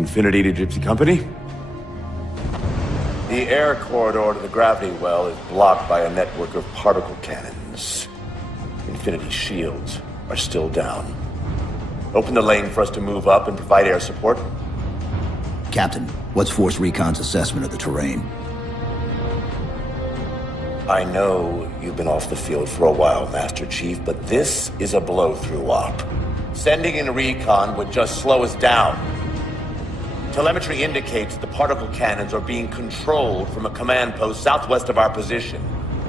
Infinity to Gypsy Company? The air corridor to the gravity well is blocked by a network of particle cannons. Infinity's shields are still down. Open the lane for us to move up and provide air support. Captain, what's Force Recon's assessment of the terrain? I know you've been off the field for a while, Master Chief, but this is a blow-through op. Sending in recon would just slow us down. Telemetry indicates the particle cannons are being controlled from a command post southwest of our position.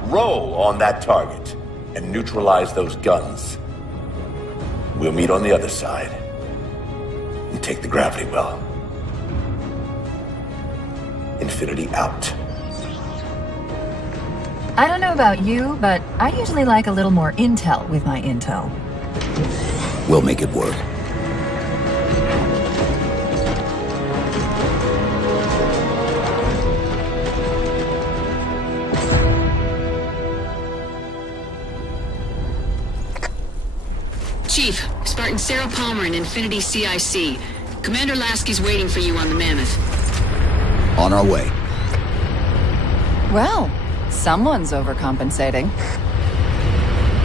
Roll on that target and neutralize those guns. We'll meet on the other side and take the gravity well. Infinity out. I don't know about you, but I usually like a little more intel with my intel. We'll make it work. Chief, Spartan Sarah Palmer in Infinity CIC. Commander Lasky's waiting for you on the Mammoth. On our way. Well, someone's overcompensating.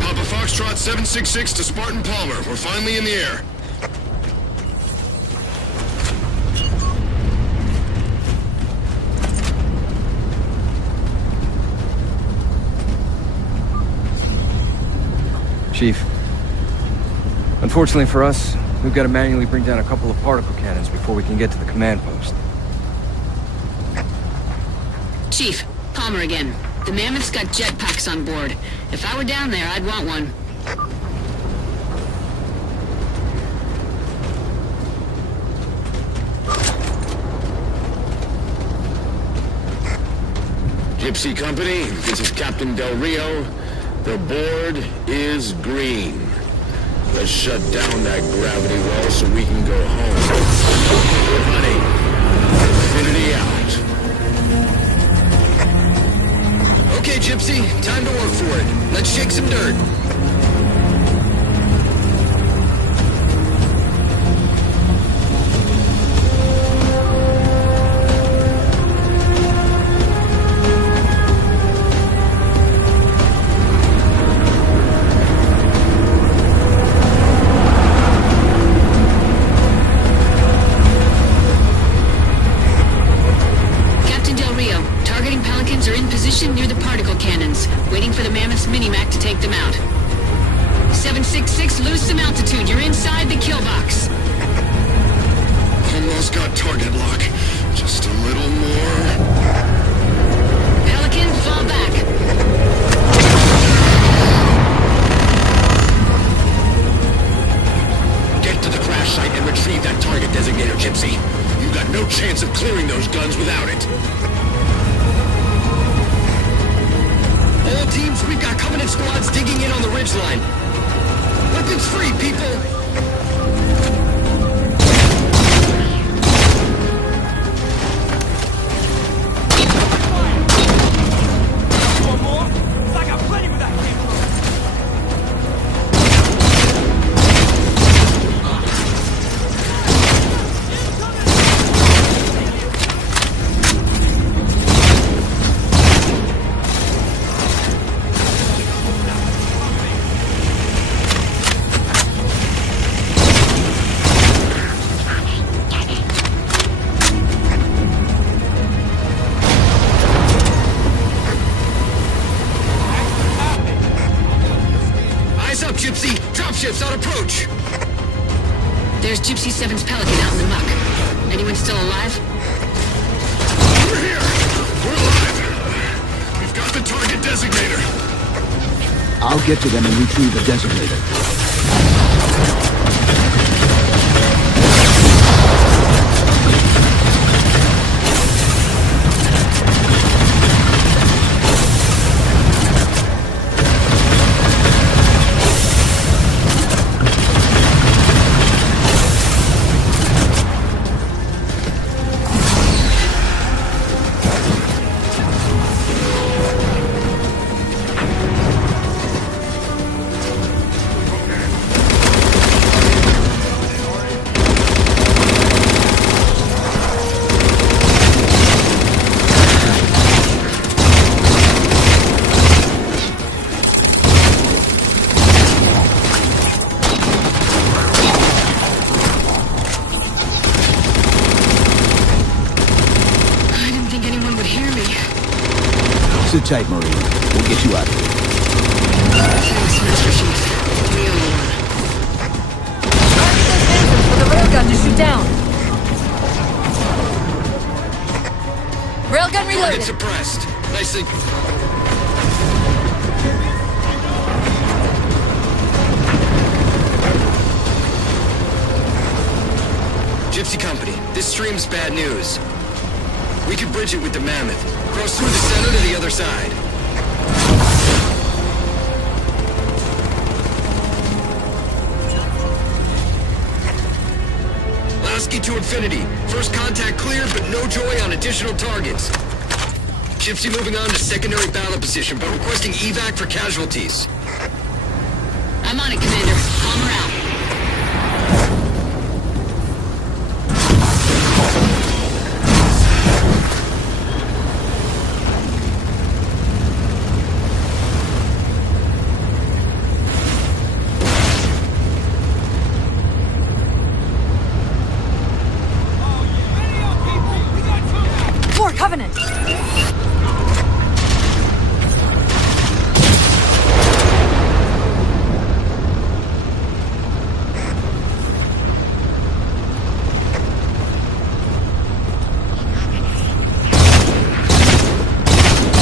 Papa Foxtrot 766 to Spartan Palmer. We're finally in the air. Chief, unfortunately for us, we've got to manually bring down a couple of particle cannons before we can get to the command post. Chief, Palmer again. The Mammoth's got jetpacks on board. If I were down there, I'd want one. Gypsy Company, this is Captain Del Rio. The board is green. Let's shut down that gravity well so we can go home. Good honey. Infinity out. Okay, Gypsy, time to work for it. Let's shake some dirt. Near the particle cannons, waiting for the Mammoth's mini-mac to take them out. 766, lose some altitude. You're inside the kill box. Almost got target lock. Just a little more. Pelican, fall back. Get to the crash site and retrieve that target designator, Gypsy. You've got no chance of clearing those guns without it. All teams, we've got Covenant squads digging in on the ridgeline. Weapons free, people! Dropships on approach! There's Gypsy 7's Pelican out in the muck. Anyone still alive? We're here! We're alive! We've got the target designator! I'll get to them and retrieve the designator. Sit tight, Marie. We'll get you out of here. Thanks, Master Chief. We owe you one. Target those mansions with a railgun to shoot down. Railgun Target reloaded. suppressed. Nicely. Gypsy Company, this stream's bad news. We could bridge it with the Mammoth. Cross through the center to the other side. Lasky to Infinity. First contact cleared, but no joy on additional targets. Gypsy moving on to secondary battle position, but requesting evac for casualties. I'm on it, Commander. Palmer out. More Covenant.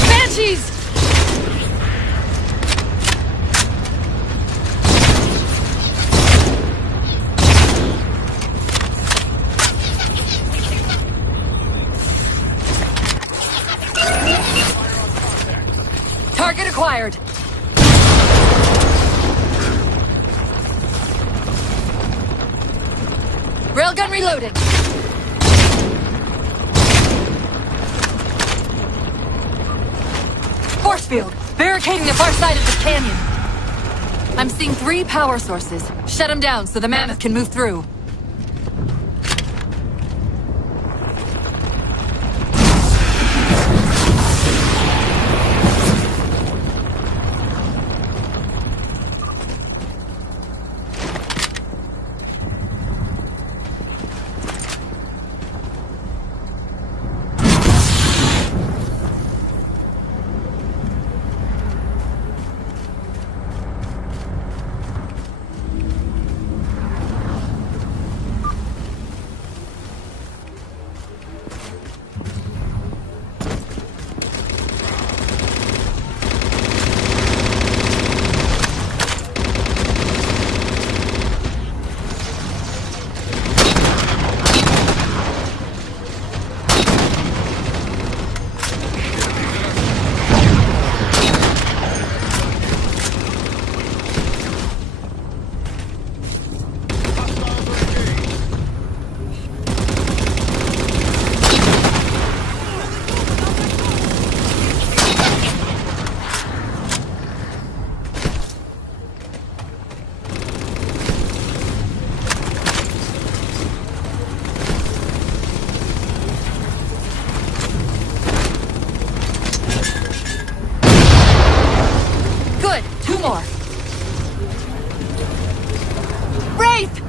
Banshees! Target acquired. Railgun reloading. Force field, barricading the far side of this canyon. I'm seeing 3 power sources. Shut them down so the Mammoth can move through. Good, 2 more. Wraith!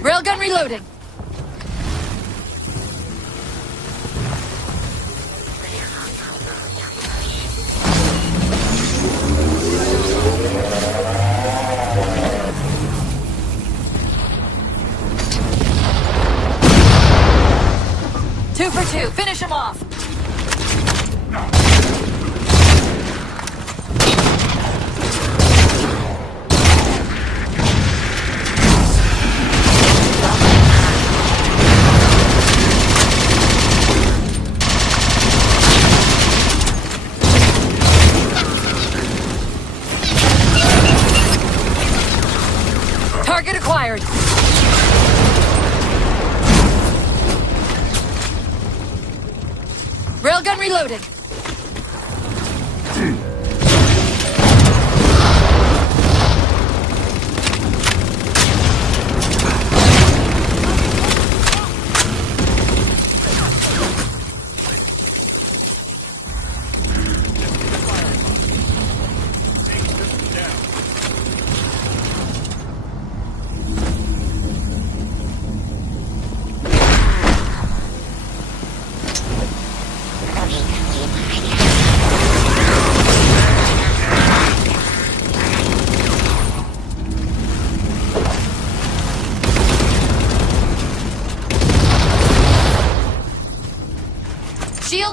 Railgun reloading. Two for 2. Finish him off. Target acquired. Railgun reloading.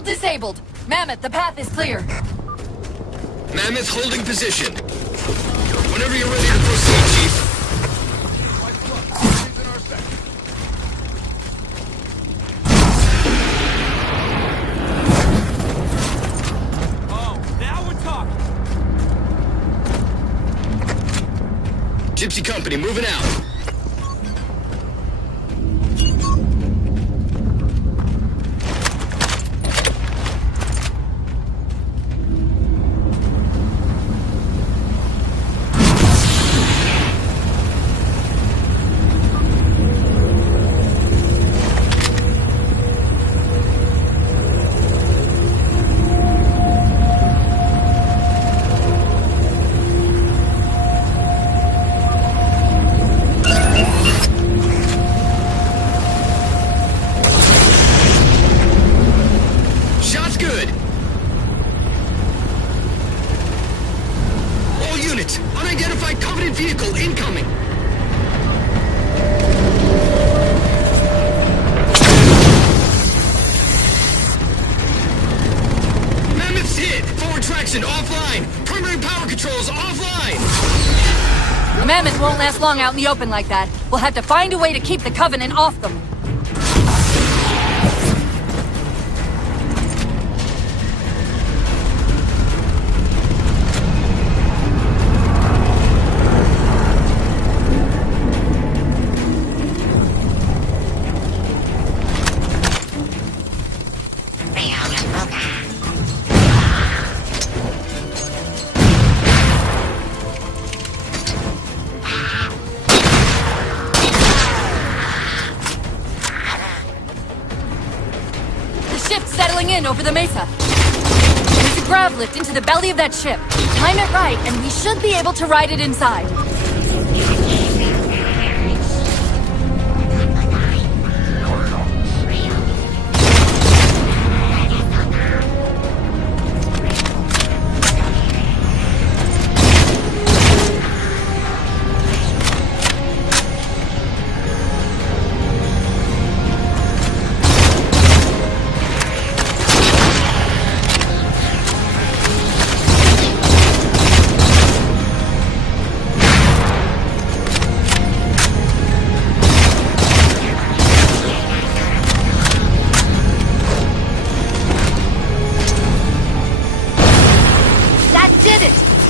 disabled! Mammoth, the path is clear. Mammoth holding position. Whenever you're ready to proceed, Chief. Oh, now we're talking. Gypsy Company, moving out. Unidentified Covenant vehicle incoming! Mammoth's hit! Forward traction offline! Primary power controls offline! The Mammoth won't last long out in the open like that. We'll have to find a way to keep the Covenant off them. Settling in over the mesa. There's a grav lift into the belly of that ship. Time it right, and we should be able to ride it inside.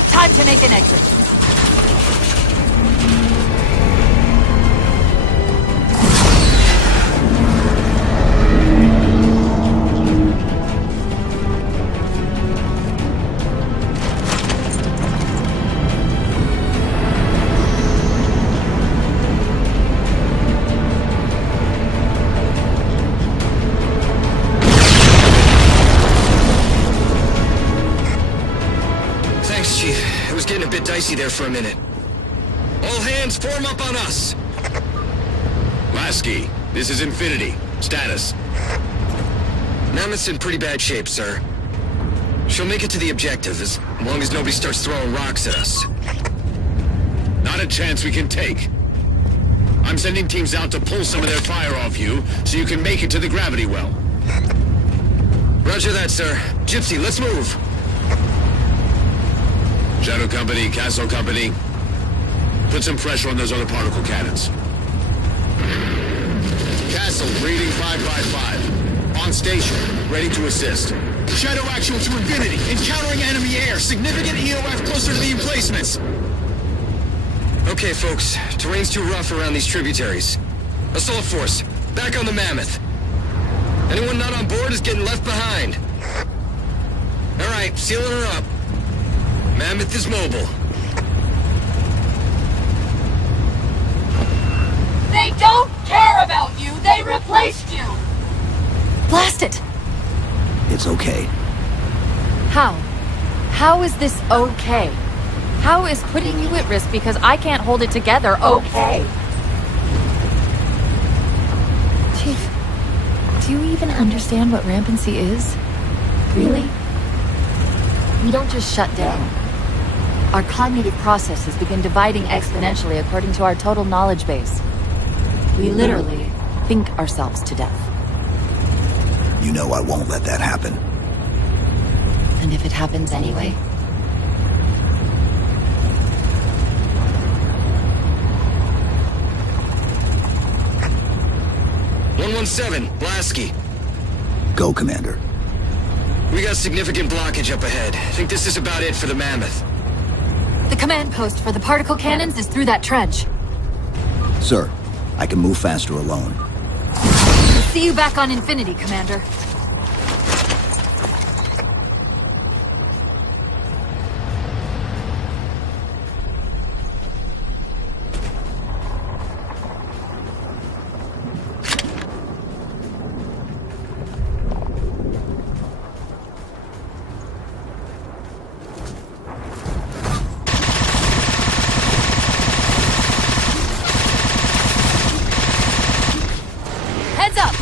Time to make an exit. Getting a bit dicey there for a minute. All hands form up on us! Lasky, this is Infinity. Status. Mammoth's in pretty bad shape, sir. She'll make it to the objective as long as nobody starts throwing rocks at us. Not a chance we can take. I'm sending teams out to pull some of their fire off you so you can make it to the gravity well. Roger that, sir. Gypsy, let's move! Shadow Company, Castle Company, put some pressure on those other particle cannons. Castle, reading 555. On station, ready to assist. Shadow actual to Infinity. Encountering enemy air. Significant EOF closer to the emplacements. Okay, folks. Terrain's too rough around these tributaries. Assault force, back on the Mammoth. Anyone not on board is getting left behind. All right, sealing her up. Mammoth is mobile. They don't care about you! They replaced you! Blast it! It's okay. How? How is this okay? How is putting you at risk because I can't hold it together okay? Chief, do you even understand what rampancy is? Really? We don't just shut down. Our cognitive processes begin dividing exponentially according to our total knowledge base. We literally think ourselves to death. You know I won't let that happen. And if it happens anyway? "117, Lasky. Go, Commander. We got significant blockage up ahead. I think this is about it for the Mammoth. The command post for the particle cannons is through that trench. Sir, I can move faster alone. See you back on Infinity, Commander. Heads up!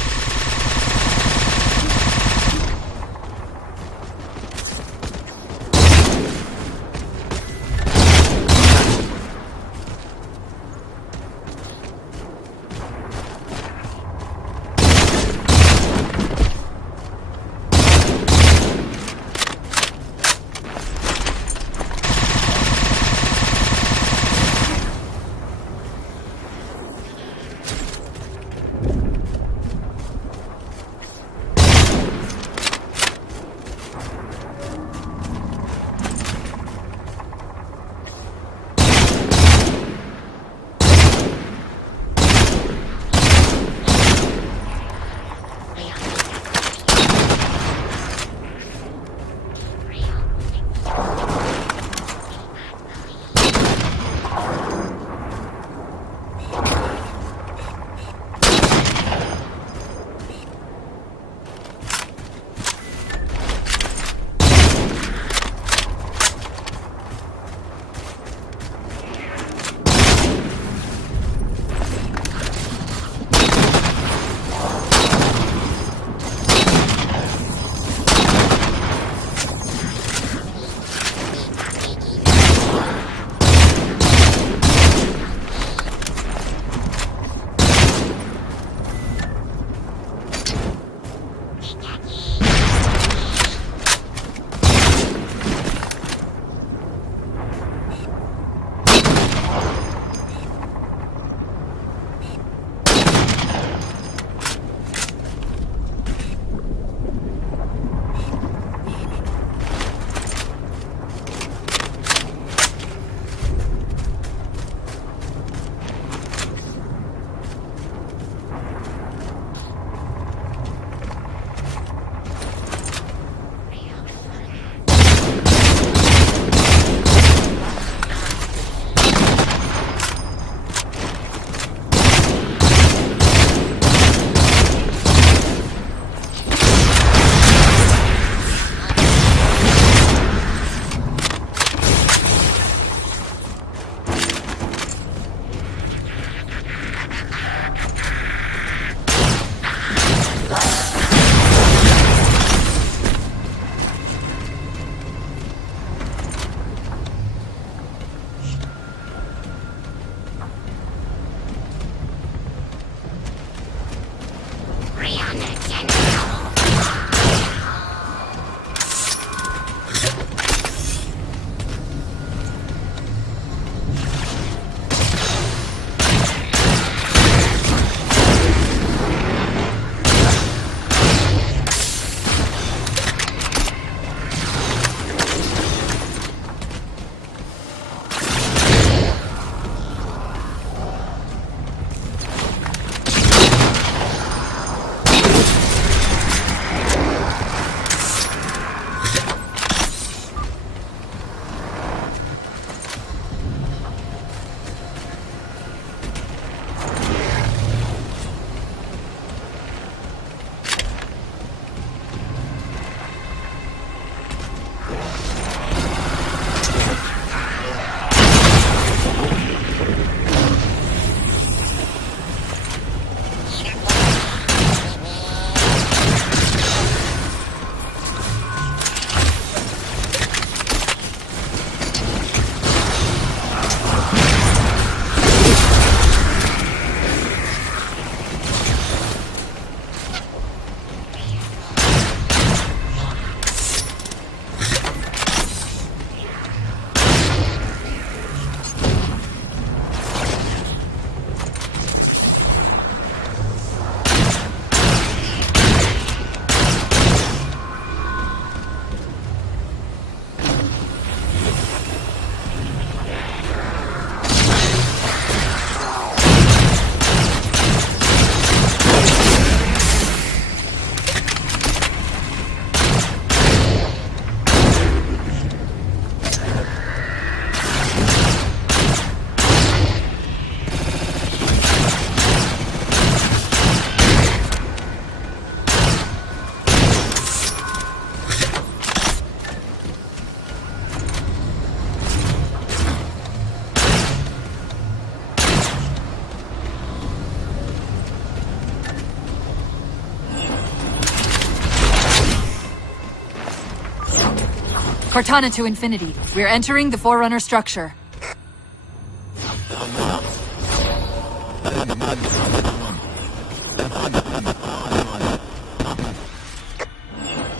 Cortana to Infinity. We're entering the Forerunner structure.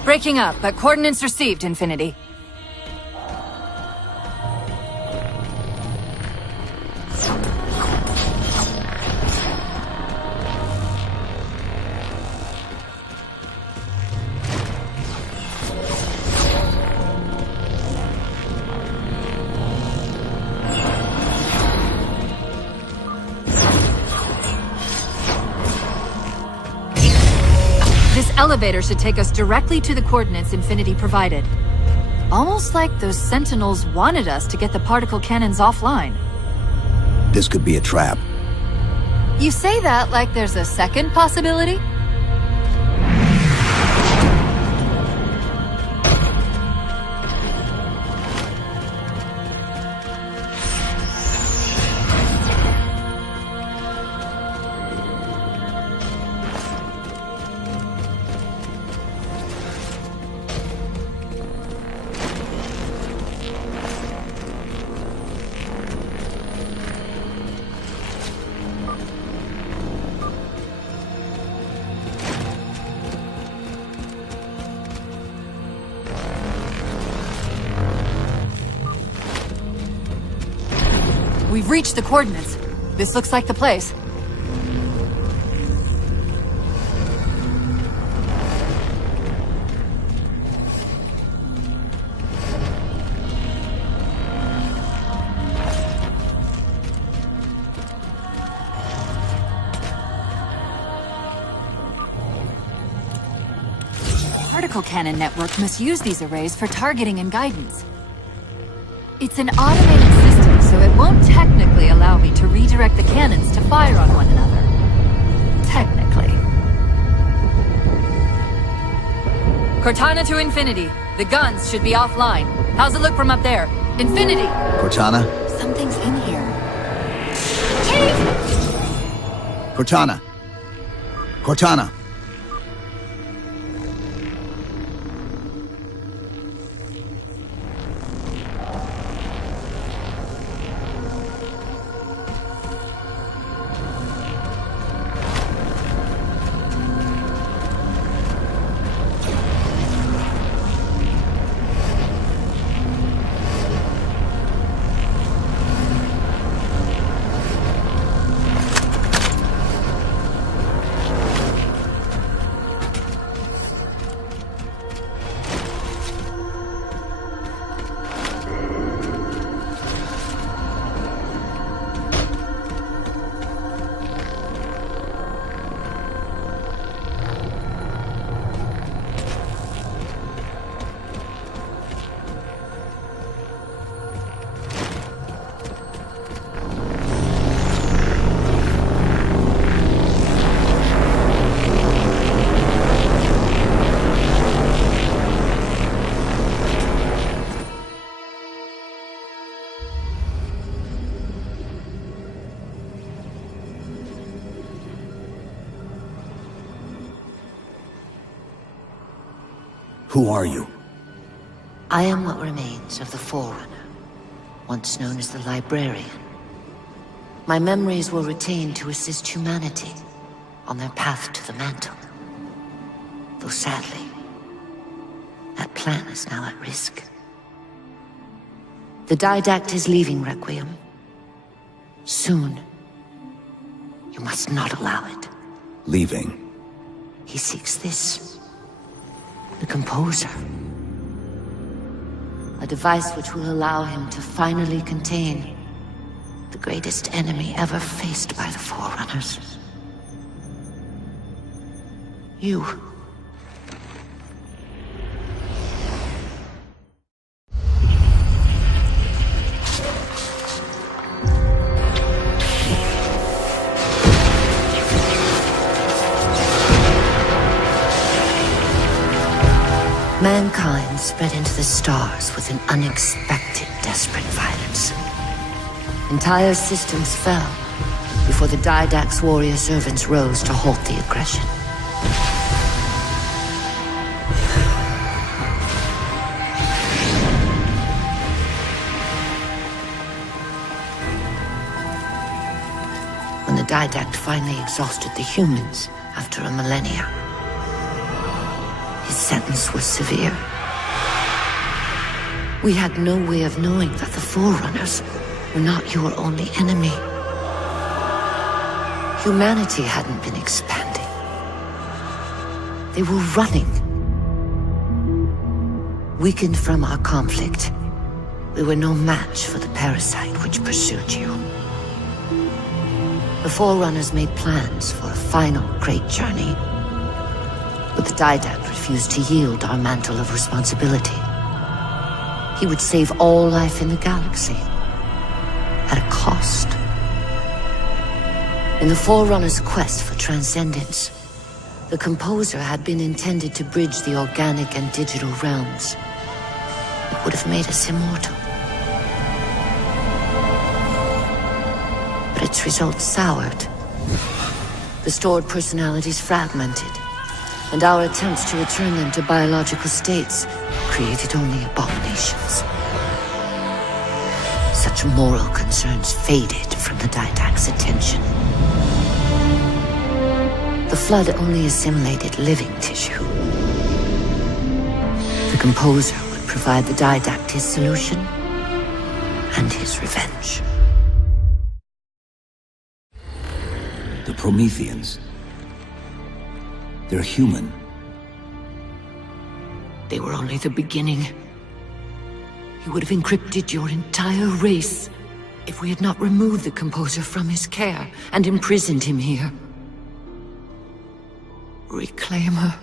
Breaking up, but coordinates received, Infinity. This elevator should take us directly to the coordinates Infinity provided. Almost like those Sentinels wanted us to get the particle cannons offline. This could be a trap. You say that like there's a second possibility? We've reached the coordinates. This looks like the place. Particle cannon network must use these arrays for targeting and guidance. It's an automated system, so it won't technically allow me to redirect the cannons to fire on one another. Technically. Cortana to Infinity. The guns should be offline. How's it look from up there? Infinity! Cortana? Something's in here. Cortana! Cortana! Who are you? I am what remains of the Forerunner, once known as the Librarian. My memories were retained to assist humanity on their path to the mantle. Though sadly, that plan is now at risk. The Didact is leaving Requiem. Soon. You must not allow it. Leaving. He seeks this. The Composer. A device which will allow him to finally contain the greatest enemy ever faced by the Forerunners. You. Mankind spread into the stars with an unexpected, desperate violence. Entire systems fell before the Didact's warrior servants rose to halt the aggression. when the Didact finally exhausted the humans after a millennia. His sentence was severe. We had no way of knowing that the Forerunners were not your only enemy. Humanity hadn't been expanding. They were running. Weakened from our conflict, we were no match for the parasite which pursued you. The Forerunners made plans for a final great journey, but the Didact refused to yield our mantle of responsibility. He would save all life in the galaxy, at a cost. In the Forerunners' quest for transcendence, the Composer had been intended to bridge the organic and digital realms. It would have made us immortal. But its results soured. The stored personalities fragmented, and our attempts to return them to biological states created only abominations. Such moral concerns faded from the Didact's attention. The Flood only assimilated living tissue. The Composer would provide the Didact his solution and his revenge. The Prometheans. They're human. They were only the beginning. He would have encrypted your entire race if we had not removed the Composer from his care and imprisoned him here. Reclaimer.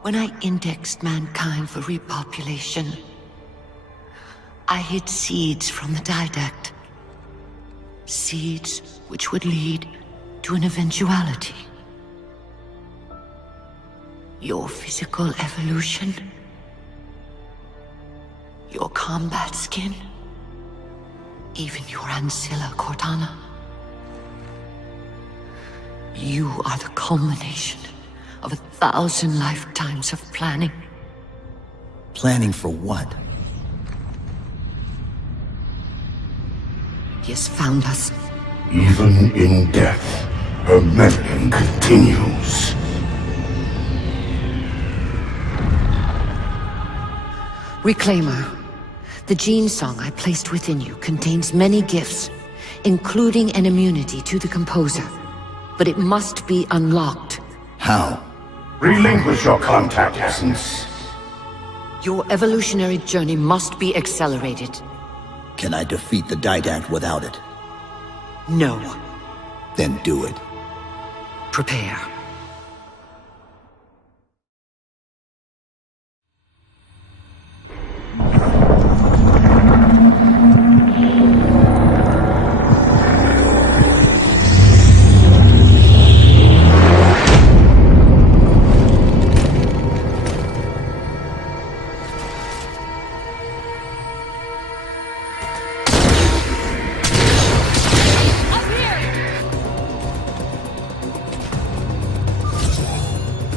When I indexed mankind for repopulation, I hid seeds from the Didact. Seeds which would lead to an eventuality. Your physical evolution, your combat skin, even your ancilla Cortana. You are the culmination of 1,000 lifetimes of planning. Planning for what? He has found us. Even in death, her meddling continues. Reclaimer. The gene song I placed within you contains many gifts, including an immunity to the Composer. But it must be unlocked. How? Relinquish your contact essence. Your evolutionary journey must be accelerated. Can I defeat the Didact without it? No. Then do it. Prepare.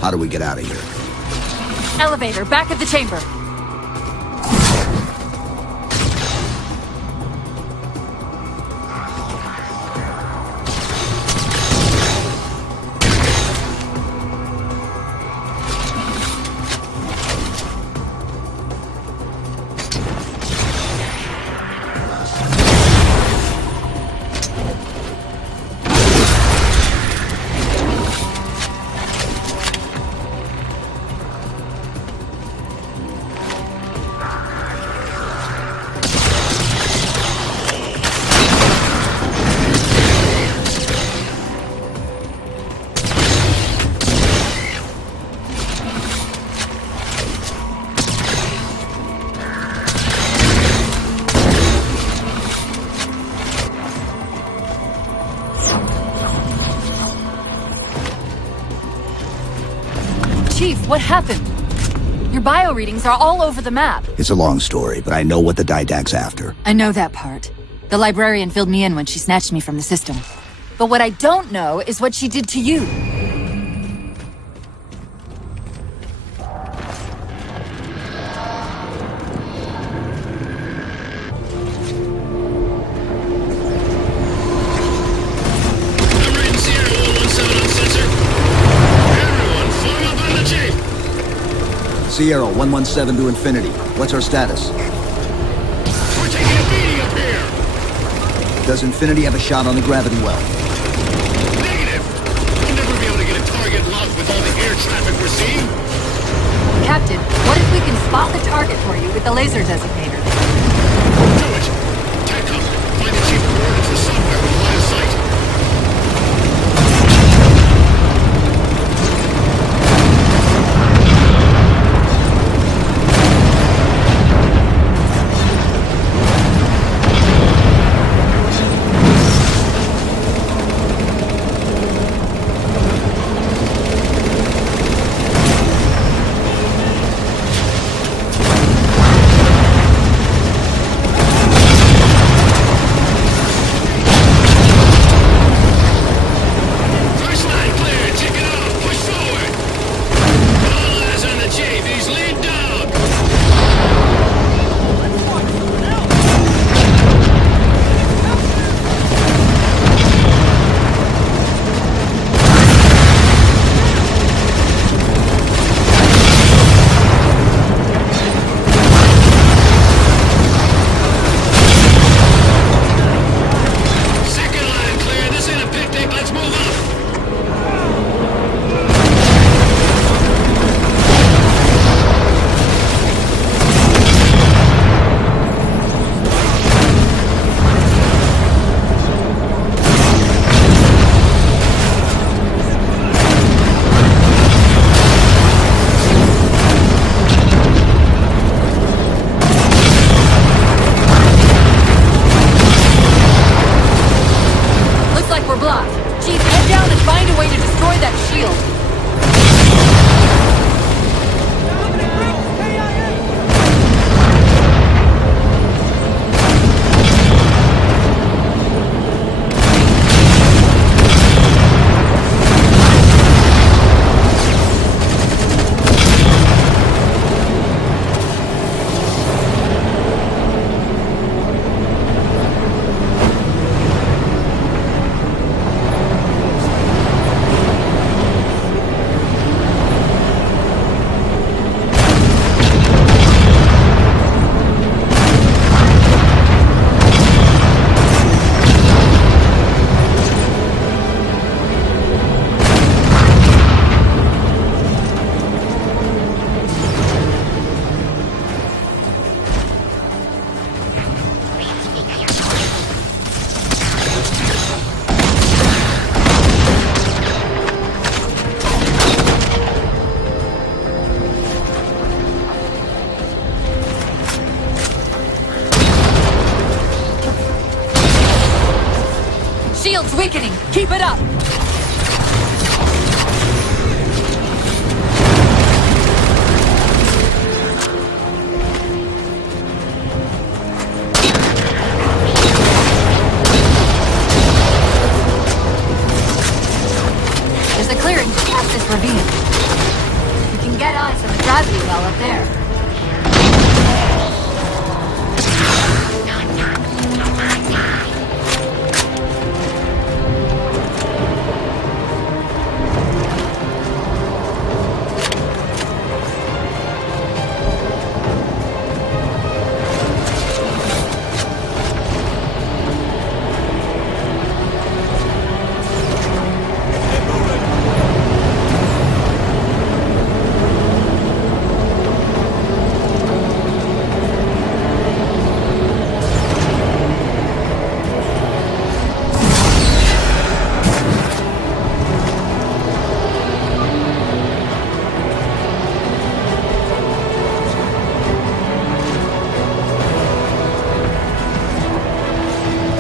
How do we get out of here? Elevator, back of the chamber. Chief, what happened? Your bio readings are all over the map. It's a long story, but I know what the Didact's after. I know that part. The librarian filled me in when she snatched me from the system. But what I don't know is what she did to you. Sierra 117 to Infinity. What's our status? We're taking a beating up here! Does Infinity have a shot on the gravity well? Negative! We'll never be able to get a target locked with all the air traffic we're seeing. Captain, what if we can spot the target for you with the laser designator? Do it! TACOM, find the chief coordinates for somewhere with line of sight. Shield's weakening. Keep it up. There's a clearing past this ravine. You can get eyes on the gravity well up there.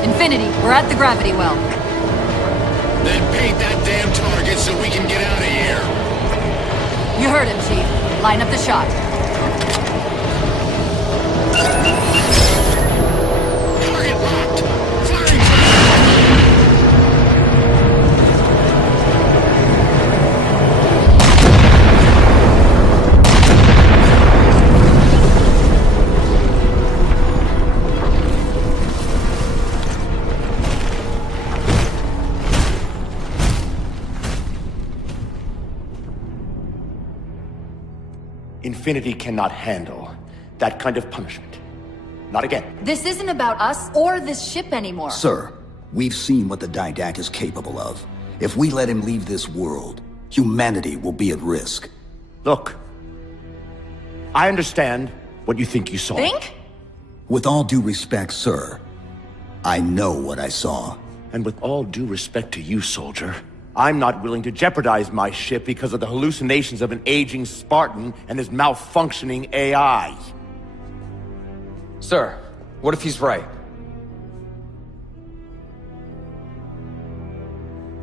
Infinity, we're at the gravity well. Then paint that damn target so we can get out of here. You heard him, Chief. Line up the shot. Target locked. Firing. Infinity cannot handle that kind of punishment. Not again. This isn't about us or this ship anymore. Sir, we've seen what the Didact is capable of. If we let him leave this world, humanity will be at risk. Look, I understand what you think you saw. Think? With all due respect, sir, I know what I saw. And with all due respect to you, soldier, I'm not willing to jeopardize my ship because of the hallucinations of an aging Spartan and his malfunctioning AI. Sir, what if he's right?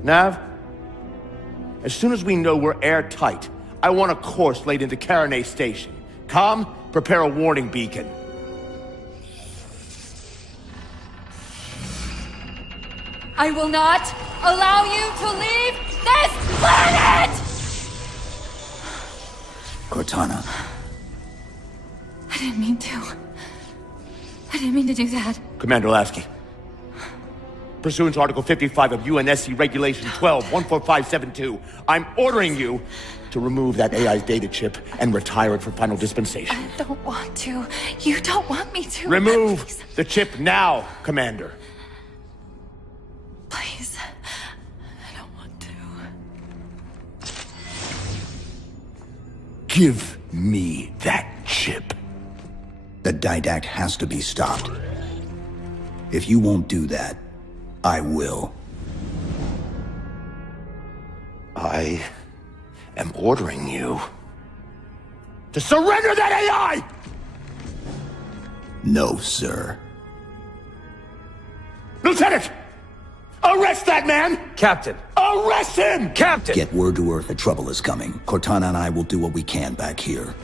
Nav, as soon as we know we're airtight, I want a course laid into Caranay Station. Com, prepare a warning beacon. I will not allow you to leave this planet! Cortana. I didn't mean to. I didn't mean to do that. Commander Lasky, pursuant to Article 55 of UNSC Regulation 12-14572, I'm ordering you to remove that AI's data chip and retire it for final dispensation. I don't want to. You don't want me to. Remove Please. the chip now, Commander. Please. I don't want to. Give me that chip. The Didact has to be stopped. If you won't do that, I will. I am ordering you to surrender that AI! No, sir. Lieutenant! Arrest that man! Captain! Arrest him! Captain! Get word to Earth that trouble is coming. Cortana and I will do what we can back here.